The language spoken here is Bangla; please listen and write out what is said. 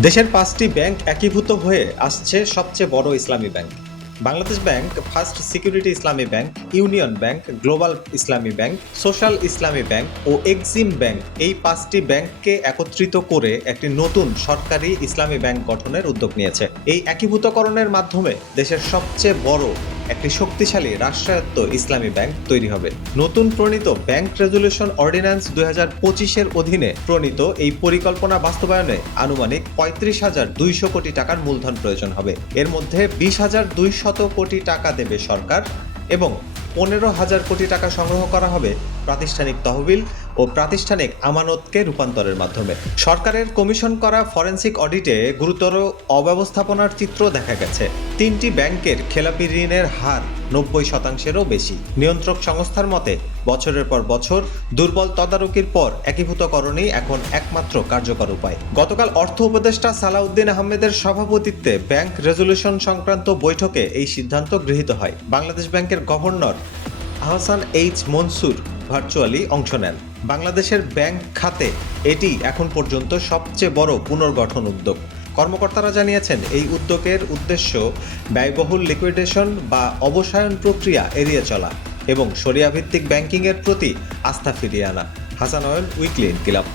দেশের ৫টি ব্যাংক একীভূত হয়ে আসছে সবচেয়ে বড় ইসলামী bank. Bangladesh bank, first security ইসলামী ব্যাংক, ইউনিয়ন ব্যাংক, গ্লোবাল ইসলামী ব্যাংক, সোশ্যাল ইসলামী ব্যাংক ও এক্সিম ব্যাংক, এই ৫টি ব্যাংককে একত্রিত করে একটি নতুন সরকারি ইসলামী ব্যাংক গঠনের উদ্যোগ নিয়েছে। এই একীভূতকরণের মাধ্যমে দেশের সবচেয়ে বড় একটি শক্তিশালী রাষ্ট্রায়ত্ত ইসলামী ব্যাংক তৈরি হবে। নতুন প্রণীত ব্যাংক রেজুলেশন অর্ডিন্যান্স ২০২৫-এর অধীনে প্রণীত এই পরিকল্পনা বাস্তবায়নে আনুমানিক ৩৫,২০০ কোটি টাকার মূলধন প্রয়োজন হবে। এর মধ্যে ২০,২০০ কোটি টাকা দেবে সরকার এবং ১৫,০০০ কোটি টাকা সংগ্রহ করা হবে প্রাতিষ্ঠানিক তহবিল ও প্রাতিষ্ঠানিক আমানতকে রূপান্তরের মাধ্যমে। সরকারের কমিশন করা ফরেনসিক অডিটে গুরুতর অব্যবস্থাপনার চিত্র দেখা গেছে। ৩টি ব্যাংকের খেলাপি ঋণের হার ৯০%-এরও বেশি। নিয়ন্ত্রক সংস্থার মতে বছরের পর বছর দুর্বল তদারকির পর একীভূতকরণই এখন একমাত্র কার্যকর উপায়। গতকাল অর্থ উপদেষ্টা সালাউদ্দিন আহমেদের সভাপতিত্বে ব্যাংক রেজুলেশন সংক্রান্ত বৈঠকে এই সিদ্ধান্ত গৃহীত হয়। বাংলাদেশ ব্যাংকের governor Ahsan H Mansur virtually অংশ নেন। বাংলাদেশের ব্যাংক খাতে এটি এখন পর্যন্ত সবচেয়ে বড় পুনর্গঠন উদ্যোগ। কর্মকর্তারা জানিয়েছেন, এই উদ্যোগের উদ্দেশ্য ব্যয়বহুল লিকুইডেশন বা অবসায়ন প্রক্রিয়া এড়িয়ে চলা এবং শরিয়া ভিত্তিক ব্যাংকিংয়ের প্রতি আস্থা ফিরিয়ে আনা। হাসান অয়ন, উইকলি ইনকিলাব।